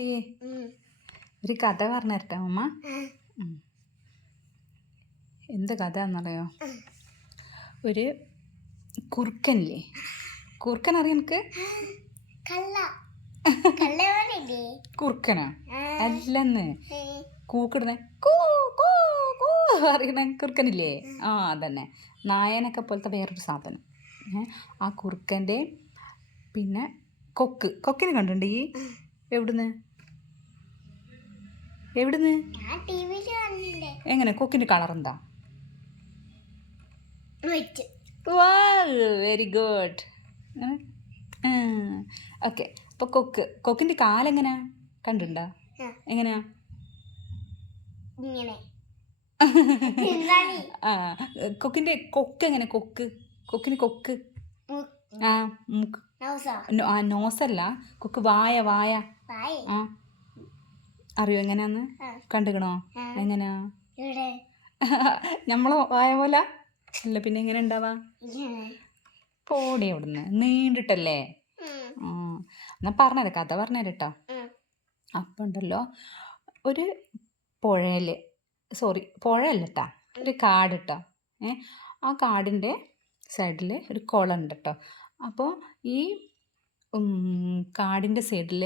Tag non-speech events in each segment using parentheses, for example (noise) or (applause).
ഒരു കഥ പറഞ്ഞു തരട്ടെ അമ്മ. എന്ത് കഥ എന്നറിയോ ഒരു കുറുക്കനില്ലേ? കുറുക്കൻ അറിയാം എനിക്ക് കുറുക്കനാ? അല്ലെന്ന്. കൂക്കിടുന്നേ. കൂ കൂ കൂ അറിയണ കുറുക്കനില്ലേ? ആ. അതന്നെ. നായനൊക്കെ പോലത്തെ വേറൊരു സാധനം. ആ കുറുക്കന്റെ പിന്നെ കൊക്ക്. കൊക്കിനെ കണ്ടിട്ടുണ്ട് ഈ? എവിടുന്ന്? എവിടുന്ന്? എങ്ങനെ? കൊക്കിന്റെ കളർ എന്താ? വെരി ഗുഡ് ഓക്കെ അപ്പോൾ കൊക്ക് കൊക്കിന്റെ കാലെങ്ങനെയാ കണ്ടുണ്ടോ. എങ്ങനെയാ ആ. (laughs) കൊക്കിന്റെ കൊക്ക് എങ്ങനെ? കൊക്ക്? കൊക്കിന് കൊക്ക്? ആ നോസല്ല കൊക്ക് വായ. വായ. ആ. അറിയോ എങ്ങനെയാന്ന്. കണ്ടുകണോ എങ്ങനെയാ? ഇവിടെ ആയ (laughs) വായ പോലെ? അല്ല പിന്നെ എങ്ങനെ ഉണ്ടാവാ? പോടി അവിടുന്ന്. നീണ്ടിട്ടല്ലേ? എന്നാ പറഞ്ഞത് കഥ പറഞ്ഞേരട്ടോ. കേട്ടോ ഉം. അപ്പം ഉണ്ടല്ലോ ഒരു പുഴയിൽ സോറി പുഴയല്ല കേട്ടോ ഒരു കാട് കേട്ടോ ഏ ആ കാടിന്റെ സൈഡിൽ ഒരു കുളം ഉണ്ട് കേട്ടോ അപ്പോൾ ഈ കാടിന്റെ സൈഡിൽ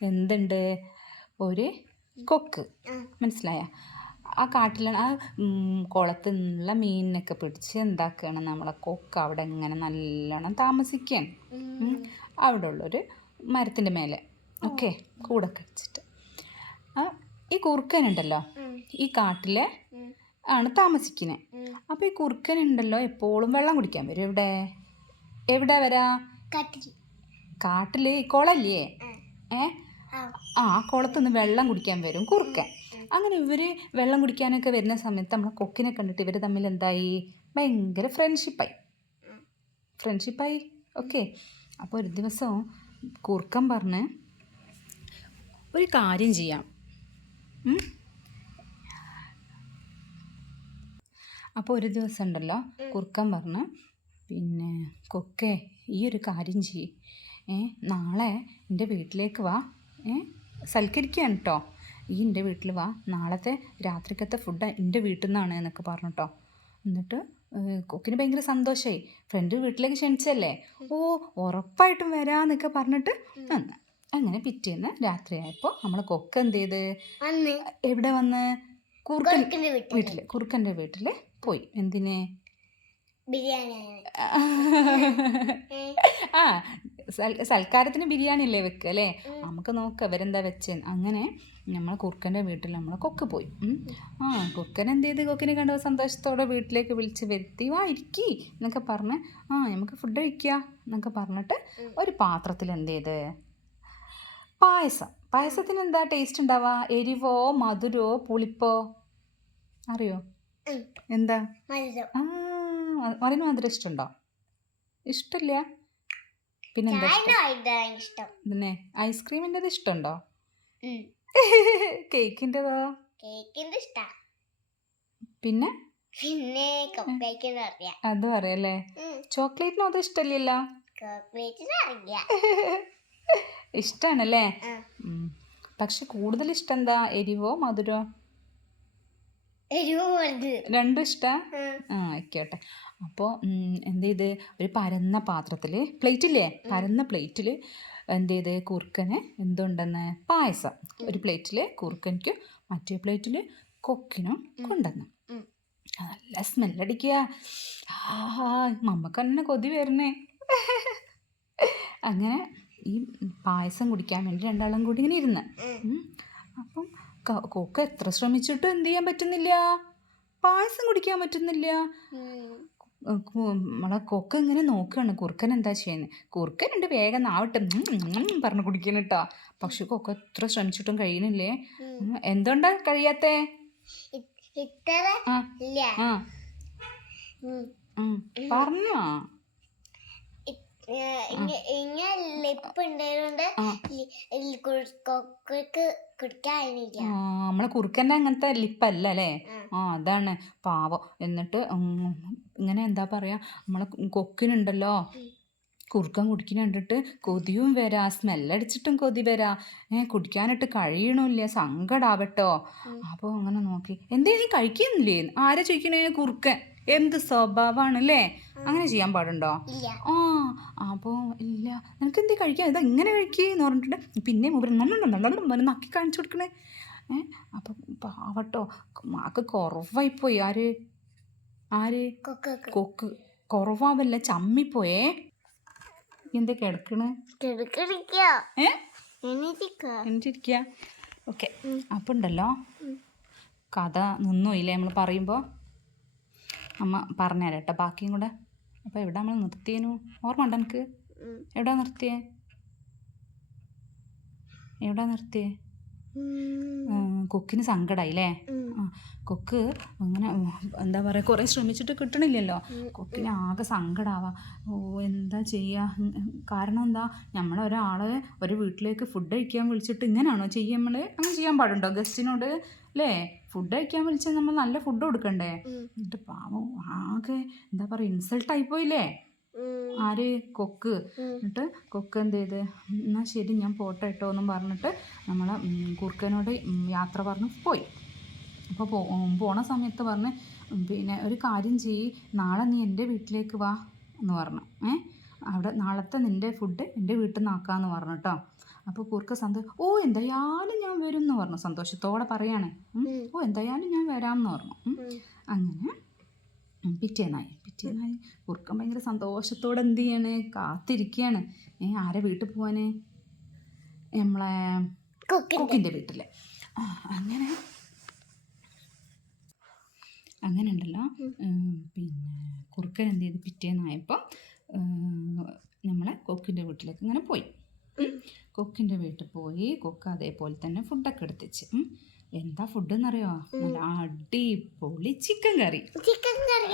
എന്തുണ്ട്? ഒരു കൊക്ക്. മനസ്സിലായ? ആ കാട്ടിൽ ആ കുളത്തിൽ നിന്നുള്ള മീനിനൊക്കെ പിടിച്ച് എന്താക്കുകയാണ് നമ്മളെ കൊക്ക് അവിടെ ഇങ്ങനെ നല്ലോണം താമസിക്കുകയാണ്. അവിടെ ഉള്ളൊരു മരത്തിന്റെ മേലെ. ഓക്കെ കൂടെ ആ ഈ കുറുക്കനുണ്ടല്ലോ. ഈ കാട്ടിലെ ആണ് താമസിക്കുന്നത്. അപ്പോൾ ഈ കുറുക്കനുണ്ടല്ലോ എപ്പോഴും വെള്ളം കുടിക്കാൻ വരും. എവിടെ? എവിടെ വരാ? കാട്ടിൽ കാട്ടിൽ കുളല്ലേ? ആ. ആ. ആ ആ നിന്ന് വെള്ളം കുടിക്കാൻ വരും കുറുക്കൻ അങ്ങനെ ഇവർ വെള്ളം കുടിക്കാനൊക്കെ വരുന്ന സമയത്ത് നമ്മളെ കൊക്കിനെ കണ്ടിട്ട് ഇവർ തമ്മിൽ എന്തായി? ഭയങ്കര ഫ്രണ്ട്ഷിപ്പായി. ഫ്രണ്ട്ഷിപ്പായി ഓക്കെ അപ്പോൾ ഒരു ദിവസം കുറുക്കൻ പറഞ്ഞ് ഒരു കാര്യം ചെയ്യാം. അപ്പോൾ ഒരു ദിവസം ഉണ്ടല്ലോ കുറുക്കൻ പറഞ്ഞ് പിന്നെ കൊക്കെ ഈ ഒരു കാര്യം ചെയ്യ്. ഏ നാളെ എന്റെ വീട്ടിലേക്ക് വാ. സൽക്കരിക്കുകയാണ് കേട്ടോ ഈ എന്റെ വീട്ടിൽ വാ. നാളത്തെ രാത്രിക്കത്തെ ഫുഡ് എന്റെ വീട്ടിൽ നിന്നാണ് എന്നൊക്കെ പറഞ്ഞു കേട്ടോ എന്നിട്ട് കൊക്കിന് ഭയങ്കര സന്തോഷമായി ഫ്രണ്ട് വീട്ടിലേക്ക് ക്ഷണിച്ചല്ലേ? ഓ ഉറപ്പായിട്ടും വരാന്നൊക്കെ പറഞ്ഞിട്ട് വന്ന്. അങ്ങനെ പിറ്റേന്ന് രാത്രിയായപ്പോൾ നമ്മൾ കൊക്ക് എന്ത് ചെയ്ത് എവിടെ വന്ന്? കുറുക്കൻ വീട്ടിൽ കുറുക്കന്റെ വീട്ടിൽ പോയി. എന്തിനെ? ബിരിയാണി ആ സൽക്കാരത്തിന് ബിരിയാണി അല്ലേ വെക്കുക അല്ലേ? നമുക്ക് നോക്ക് അവരെന്താ വെച്ചേ അങ്ങനെ നമ്മൾ കുറുക്കന്റെ വീട്ടിൽ നമ്മൾ കൊക്ക് പോയി. ആ കുറുക്കൻ എന്ത് ചെയ്ത്? കൊക്കിനെ കണ്ട സന്തോഷത്തോടെ വീട്ടിലേക്ക് വിളിച്ച് വരുത്തി വാ ഇരിക്കി എന്നൊക്കെ പറഞ്ഞ് ആ നമുക്ക് ഫുഡ് കഴിക്കുക എന്നൊക്കെ പറഞ്ഞിട്ട് ഒരു പാത്രത്തിൽ എന്ത് ചെയ്ത്? പായസം. പായസത്തിന് എന്താ ടേസ്റ്റ് ഉണ്ടാവുക എരിവോ മധുരോ പുളിപ്പോ? അറിയോ? എന്താ? മധുരം. ആ മറിന് മധുരം ഇഷ്ടമുണ്ടോ? ഇഷ്ടമില്ല. പിന്നെന്താ ഇഷ്ടം? പിന്നെ ഐസ്ക്രീമിന്റെത് ഇഷ്ടമുണ്ടോ. കേക്കിന്റെതോ? കേക്കിന്റെ ഇഷ്ടാ. പിന്നെ? പിന്നെ കപ്പയ്ക്കുന്ന അറിയാം അതും അറിയാല്ലേ ചോക്ലേറ്റിനും അത് ഇഷ്ടമില്ലല്ലോ? ചോക്ലേറ്റിന് അറിയാം. ഉം. പക്ഷെ കൂടുതൽ ഇഷ്ടം എന്താ? എരിവോ മധുരോ? രണ്ടും ഇഷ്ട. ആ. ആയിക്കോട്ടെ. അപ്പോൾ എന്ത് ചെയ്ത് ഒരു പരന്ന പാത്രത്തിൽ പ്ലേറ്റില്ലേ? പരന്ന പ്ലേറ്റിൽ എന്ത് ചെയ്ത് കുറുക്കന് എന്തുണ്ടെന്ന്? പായസം. ഒരു പ്ലേറ്റിൽ കുറുക്കനിക്ക് മറ്റേ പ്ലേറ്റിൽ കൊക്കിനും കൊണ്ടുവന്നു. നല്ല സ്മെല്ലടിക്കുക ആ മമ്മക്ക് തന്നെ കൊതി വരണേ. അങ്ങനെ ഈ പായസം കുടിക്കാൻ വേണ്ടി രണ്ടാളും കൂടി ഇങ്ങനെ ഇരുന്ന്. അപ്പം കൊക്ക് എത്ര ശ്രമിച്ചിട്ടും എന്ത് ചെയ്യാൻ പറ്റുന്നില്ല. പായസം കുടിക്കാൻ പറ്റുന്നില്ല. നമ്മളെ കൊക്ക് ഇങ്ങനെ നോക്കുകയാണ് കുറുക്കൻ എന്താ ചെയ്യുന്നത് കുറുക്കനുണ്ട് വേഗം നാവട്ടെ. പറഞ്ഞു കുടിക്കണം കേട്ടോ പക്ഷെ കൊക്ക് എത്ര ശ്രമിച്ചിട്ടും കഴിയണില്ലേ എന്തുകൊണ്ടാ കഴിയാത്തേ? പറഞ്ഞോ. ഇങ്ങനെ ലിപ്പ് ഉണ്ടായതുകൊണ്ട് നമ്മളെ കുറുക്കന്റെ അങ്ങനത്തെ ലിപ്പല്ല അല്ലേ? ആ. അതാണ്. പാവം. എന്നിട്ട് ഇങ്ങനെ എന്താ പറയാ നമ്മളെ കൊക്കിനുണ്ടല്ലോ. കുറുക്കൻ കുടിക്കുന്ന കണ്ടിട്ട് കൊതിയും വരാ സ്മെല്ലടിച്ചിട്ടും കൊതി വരാ. ഏ കുടിക്കാനിട്ട് കഴിയണില്ല സങ്കടാവട്ടോ. അപ്പൊ അപ്പോൾ അങ്ങനെ നോക്കി. എന്തേ നീ കഴിക്കുന്നില്ലേ? ആരാ ചോദിക്കണേ കുറുക്കൻ? എന്ത് സ്വഭാവമാണ് അല്ലേ അങ്ങനെ ചെയ്യാൻ പാടുണ്ടോ? ആ അപ്പോൾ ഇല്ല. നിനക്ക് എന്തേ കഴിക്കാം ഇതാ ഇങ്ങനെ കഴിക്കുകയെന്ന് പറഞ്ഞിട്ട് പിന്നെ മുമ്പ് നക്കി കാണിച്ചു കൊടുക്കണേ. ഏഹ് അപ്പം പാവട്ടോ മാക്ക് കുറവായിപ്പോയി ആര്? ആര്? കൊക്ക്. കുറവാവല്ല ചമ്മിപ്പോയേ. എന്താ കിടക്കണ്? എന്നിട്ടിരിക്കുക ഓക്കെ. അപ്പം ഉണ്ടല്ലോ. കഥ ഇല്ലേ നമ്മൾ പറയുമ്പോൾ അമ്മ പറഞ്ഞുതരാം കേട്ടോ. ബാക്കിയും കൂടെ. അപ്പോൾ എവിടെ നമ്മൾ നിർത്തിയേനു? ഓർമ്മ ഉണ്ടോ എനിക്ക്. എവിടെ നിർത്തിയേ? എവിടെ നിർത്തിയേ? കൊക്കിന് സങ്കടമായില്ലേ. കൊക്ക് അങ്ങനെ എന്താ പറയുക കുറേ ശ്രമിച്ചിട്ട് കിട്ടണില്ലല്ലോ. കൊക്കിന് ആകെ സങ്കടാവാ. ഓ എന്താ ചെയ്യുക ഉം, കാരണം എന്താ? നമ്മളൊരാളെ ഒരു വീട്ടിലേക്ക് ഫുഡ് കഴിക്കാൻ വിളിച്ചിട്ട് ഇങ്ങനെയാണോ ചെയ്യുക നമ്മൾ അങ്ങനെ ചെയ്യാൻ പാടുണ്ടോ ഗസ്റ്റിനോട് അല്ലേ ഫുഡ് കഴിക്കാൻ വിളിച്ചാൽ നമ്മൾ നല്ല ഫുഡ് കൊടുക്കണ്ടേ. എന്നിട്ട് പാവം ആകെ എന്താ പറയുക ഇൻസൾട്ടായി പോയില്ലേ. ആര്? കൊക്ക്. എന്നിട്ട് കൊക്ക് എന്ത് ചെയ്ത്? എന്നാൽ ശരി ഞാൻ പോട്ടെ കേട്ടോ എന്നും പറഞ്ഞിട്ട് നമ്മൾ കുറുക്കനോട് യാത്ര പറഞ്ഞ് പോയി. അപ്പോൾ പോ പോണ സമയത്ത് പറഞ്ഞ് പിന്നെ ഒരു കാര്യം ചെയ്യ് നാളെ നീ എന്റെ വീട്ടിലേക്ക് വാ എന്ന് പറഞ്ഞു. ഏ? അവിടെ നാളത്തെ നിന്റെ ഫുഡ് എന്റെ വീട്ടിൽ നിന്ന് ആക്കാമെന്ന് പറഞ്ഞു കേട്ടോ അപ്പോൾ കുറുക്ക സന്തോഷം ഓ എന്തായാലും ഞാൻ വരും എന്ന് പറഞ്ഞു. സന്തോഷത്തോടെ പറയാണ്. ഓ എന്തായാലും ഞാൻ വരാം എന്ന് പറഞ്ഞു. അങ്ങനെ പിറ്റേന്നായി. പിറ്റേന്നായി. കുറുക്കൻ ഭയങ്കര സന്തോഷത്തോടെ എന്ത് ചെയ്യാണ്? കാത്തിരിക്കുകയാണ് ഏ ആരെ വീട്ടിൽ പോവാന്? നമ്മളെ കുക്കിന്റെ വീട്ടിൽ അങ്ങനെ. അങ്ങനെ ഉണ്ടല്ലോ. പിന്നെ കുറുക്കൻ എന്ത് ചെയ്ത്? പിറ്റേന്നായപ്പോൾ നമ്മളെ കൊക്കിന്റെ വീട്ടിലേക്ക് ഇങ്ങനെ പോയി. കൊക്കിന്റെ വീട്ടിൽ പോയി കൊക്ക് അതേപോലെ തന്നെ ഫുഡൊക്കെ എടുത്തിച്ച്. എന്താ ഫുഡ് എന്നറിയോ? നല്ല അടിപൊളി ചിക്കൻ കറി ചിക്കൻ കറി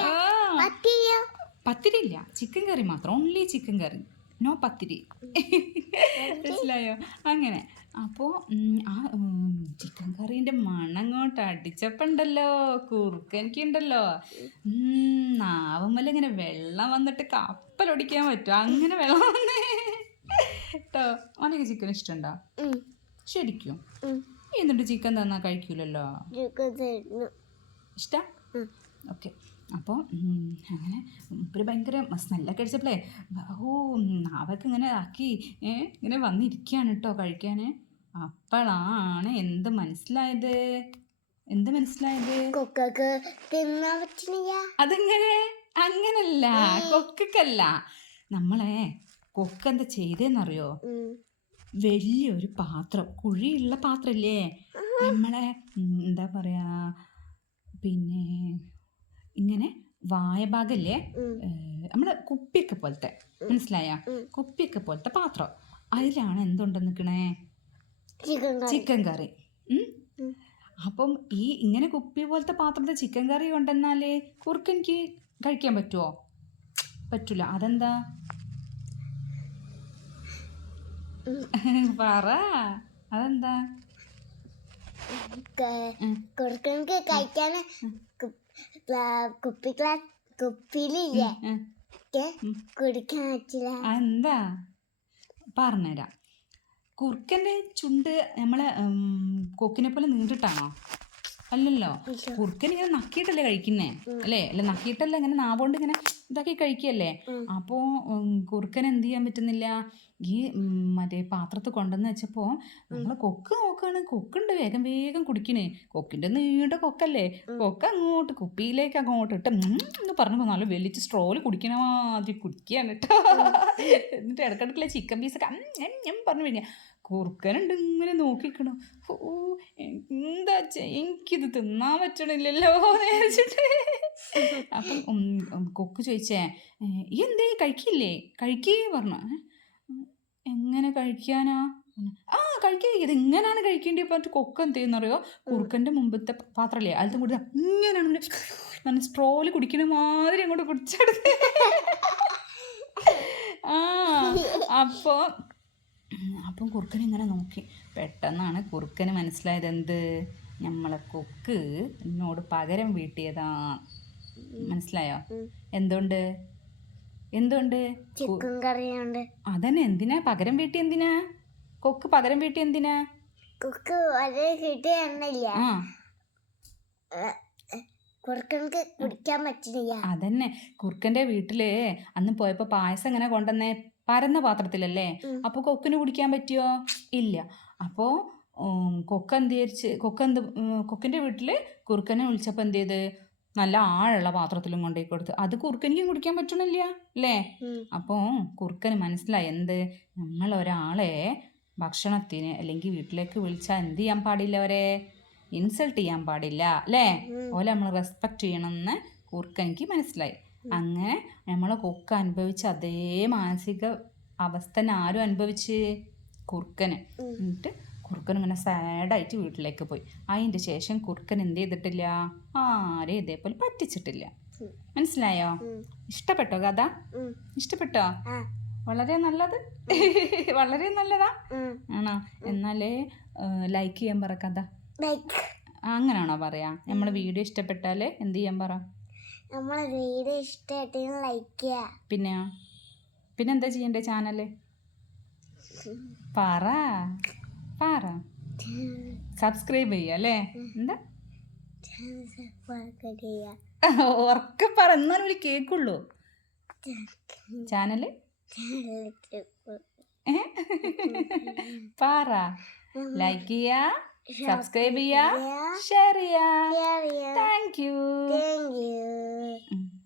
പത്തിരി ഇല്ല. ചിക്കൻ കറി മാത്രം. Only chicken curry no pathiri. മനസ്സിലായോ? അങ്ങനെ. അപ്പോൾ ആ ചിക്കൻ കറീന്റെ മണം അങ്ങോട്ട് അടിച്ചപ്പോണ്ടല്ലോ. കുറുക്കനിക്കുണ്ടല്ലോ ഇങ്ങനെ വെള്ളം വന്നിട്ട് കപ്പലൊടിക്കാൻ പറ്റും അങ്ങനെ വെള്ളം വന്നേ. കേട്ടോ അവനക്ക് ചിക്കൻ ഇഷ്ടമുണ്ടോ. ശരിക്കും? എന്നിട്ട് ചിക്കൻ തന്നാ കഴിക്കൂലല്ലോ? ഇഷ്ടം. ഓക്കെ. അപ്പോൾ അങ്ങനെ ഒരു ഭയങ്കര സ്മെല്ലൊക്കെ അടിച്ചപ്പോഴേ ഓ നാവൊക്കെ ഇങ്ങനെ ആക്കി ഇങ്ങനെ വന്നിരിക്കുകയാണ് കേട്ടോ കഴിക്കാൻ അപ്പോഴാണ് എന്ത് മനസ്സിലായത്? എന്ത് മനസ്സിലായത്? അതെങ്ങനെ? അങ്ങനല്ല. കൊക്കല്ല നമ്മളെ കൊക്ക് എന്താ ചെയ്തതെന്നറിയോ വലിയൊരു പാത്രം. കുഴിയുള്ള പാത്രല്ലേ? നമ്മളെ എന്താ പറയാ പിന്നെ ഇങ്ങനെ വായ ഭാഗല്ലേ? ഉം. നമ്മളെ കുപ്പിയൊക്കെ പോലത്തെ മനസ്സിലായ. കുപ്പിയൊക്കെ പോലത്തെ പാത്രം. അതിലാണ് എന്തുണ്ടെന്ന് നിൽക്കണേ ചിക്കൻ കറി. അപ്പം ഈ ഇങ്ങനെ കുപ്പി പോലത്തെ പാത്രത്തിൽ ചിക്കൻ കറി കൊണ്ടെന്നാലേ കുറുക്കെനിക്ക് കഴിക്കാൻ പറ്റുമോ പറ്റൂല. അതെന്താ? (laughs) പറ. അതെന്താ. കുറുക്കനക്ക് കഴിക്കാൻ കുപ്പി ഗ്ലാസ് കുപ്പിയിലില്ലേ? കുടിക്കാൻ പറ്റില്ല. എന്താ പറഞ്ഞുതരാം. കുറുക്കന്റെ ചുണ്ട് നമ്മളെ കൊക്കിനെ പോലെ നീണ്ടിട്ടാണോ? അല്ലല്ലോ. കുറുക്കൻ ഇങ്ങനെ നക്കിയിട്ടല്ലേ കഴിക്കുന്നേ? അല്ലേ? അല്ല നക്കിയിട്ടല്ല ഇങ്ങനെ നാവുകൊണ്ട് ഇങ്ങനെ ഇതാക്കി കഴിക്കല്ലേ? അപ്പോ അപ്പോൾ കുറുക്കൻ എന്ത് ചെയ്യാൻ പറ്റുന്നില്ല? ഈ മറ്റേ പാത്രത്തിൽ കൊണ്ടുവന്ന് വെച്ചപ്പോൾ നമ്മൾ കൊക്ക് നോക്കുകയാണ് കൊക്കുണ്ട് വേഗം വേഗം കുടിക്കണേ. കൊക്കിന്റെ നീണ്ട കൊക്കല്ലേ? കൊക്ക് അങ്ങോട്ട് കുപ്പിയിലേക്ക് അങ്ങോട്ട് ഇട്ട് എന്ന് പറഞ്ഞപ്പോ നല്ല വലിച്ച് സ്ട്രോയിൽ കുടിക്കണ മാതിരി കുടിക്കുകയാണ് കേട്ടോ എന്നിട്ട് ഇടക്കിടക്കിലെ ചിക്കൻ പീസൊക്കെ ഉം പറഞ്ഞു കഴിഞ്ഞാൽ കുറുക്കനുണ്ട് ഇങ്ങനെ നോക്കിക്കണം ഓ എന്താ എനിക്കിത് തിന്നാൻ പറ്റണില്ലല്ലോ അപ്പം കൊക്ക് ചോദിച്ചേ "ഏ, ഈ എന്തേ കഴിക്കില്ലേ? കഴിക്കേ പറഞ്ഞു. എങ്ങനെ കഴിക്കാനാ? ആ കഴിക്കേ ഇത് ഇങ്ങനെയാണ് കഴിക്കേണ്ടി പറഞ്ഞിട്ട് കൊക്ക് എന്ത് ചെയ്യുന്നറിയോ കുറുക്കന്റെ മുമ്പത്തെ പാത്രമല്ലേ അതിലത്തും കൂടി ഇങ്ങനെയാണ് ഇങ്ങനെ നല്ല സ്ട്രോൽ കുടിക്കുന്ന മാതിരി അങ്ങോട്ട് കുടിച്ചെടുത്ത്. ആ അപ്പോൾ അപ്പം കുറുക്കൻ ഇങ്ങനെ നോക്കി. പെട്ടെന്നാണ് കുറുക്കന് മനസ്സിലായത് എന്ത്? നമ്മളെ കൊക്ക് എന്നോട് പകരം വീട്ടിയതാ. മനസ്സിലായോ. എന്തുകൊണ്ട് എന്തുകൊണ്ട് അതന്നെ എന്തിനാ? പകരം വീട്ടി എന്തിനാ? കൊക്ക് പകരം വീട്ടി എന്തിനാ? കൊക്ക് വളരെ കിട്ടിയ എണ്ണയില്ല. കുടിക്കാൻ അതന്നെ കുറുക്കന്റെ വീട്ടിൽ അന്ന് പോയപ്പോ പായസം ഇങ്ങനെ കൊണ്ടുവന്നേ? പരന്ന പാത്രത്തിലല്ലേ. അപ്പൊ കൊക്കിന് കുടിക്കാൻ പറ്റിയോ? ഇല്ല. അപ്പോ കൊക്ക എന്ത് വിചാരിച്ച് കൊക്ക എന്ത് കൊക്കിന്റെ വീട്ടിൽ കുറുക്കനെ വിളിച്ചപ്പോ എന്ത് ചെയ്ത്? നല്ല ആഴമുള്ള പാത്രത്തിലും കൊണ്ടുപോയി കൊടുത്ത്. അത് കുറുക്കനിക്കും കുടിക്കാൻ പറ്റണില്ല അല്ലേ. അപ്പോൾ കുറുക്കന് മനസ്സിലായി എന്ത്? നമ്മൾ ഒരാളെ ഭക്ഷണത്തിന് അല്ലെങ്കിൽ വീട്ടിലേക്ക് വിളിച്ചാൽ എന്ത് ചെയ്യാൻ പാടില്ല അവരെ? ഇൻസൾട്ട് ചെയ്യാൻ പാടില്ല അല്ലേ. ഓലെ നമ്മൾ റെസ്പെക്റ്റ് ചെയ്യണമെന്ന് കുറുക്കനിക്ക് മനസ്സിലായി. അങ്ങനെ നമ്മളെ കൊക്ക് അനുഭവിച്ച അതേ മാനസിക അവസ്ഥ തന്നെ ആരും അനുഭവിച്ച് കുറുക്കന്. എന്നിട്ട് കുറുക്കൻ ഇങ്ങനെ സാഡായിട്ട് വീട്ടിലേക്ക് പോയി. അതിന്റെ ശേഷം കുറുക്കൻ എന്ത് ചെയ്തിട്ടില്ല? ആരെയും ഇതേപോലെ പറ്റിച്ചിട്ടില്ല. മനസ്സിലായോ? ഇഷ്ടപ്പെട്ടോ കഥ? ഇഷ്ടപ്പെട്ടോ. വളരെ നല്ലത്. (laughs) വളരെ നല്ലതാ. ആണോ? എന്നാലേ ലൈക്ക് ചെയ്യാൻ പറ കഥ. അങ്ങനെയാണോ പറയാ? നമ്മളെ വീഡിയോ ഇഷ്ടപ്പെട്ടാലേ എന്ത് ചെയ്യാൻ പറ? നമ്മളെ വീഡിയോ ഇഷ്ടമായിട്ട് ലൈക്ക് ചെയ്യാ. പിന്നെ പിന്നെന്താ ചെയ്യണ്ടേ ചാനൽ? പറ പറ. സബ്സ്ക്രൈബ് ചെയ്യുക അല്ലേ? എന്താ? ഉറക്കെ പറ എന്നാലും ഒരു കേക്കുള്ളൂ. ചാനൽ? പറ. ലൈക്ക് ചെയ്യാ. സബ്സ്ക്രൈബ് ചെയ്യാ ഷെയർ ചെയ്യാ Share you thank you Thank you.